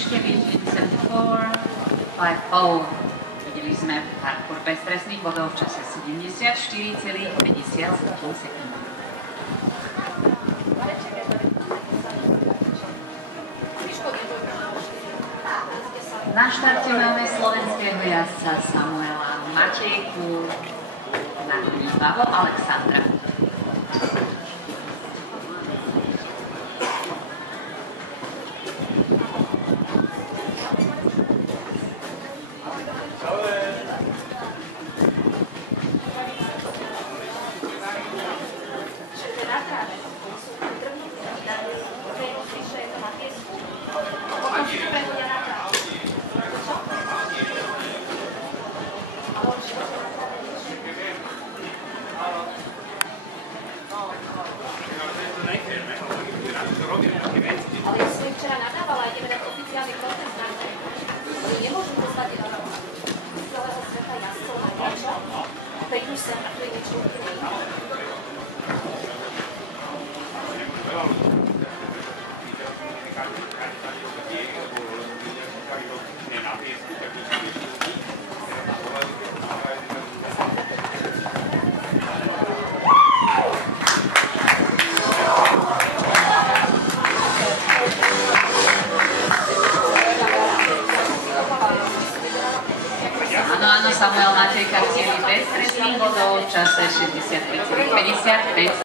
Tiškevič, 74, 5-0. Videli sme parkour bez trestných bodov v čase 74,50 sekúnd. Na štarte máme slovenského jazdca Samuela Matejku, na koní Pavla Alexandra. Ale ja som včera nadávala, ideme dať oficiálny protest na to. Nemôžem poslať z celého sveta jazdcov na niečo, prídu sem a tu je niečo úplne iné. Áno, Samuel Matejka chceli bez trestných bodov v čase 65,55.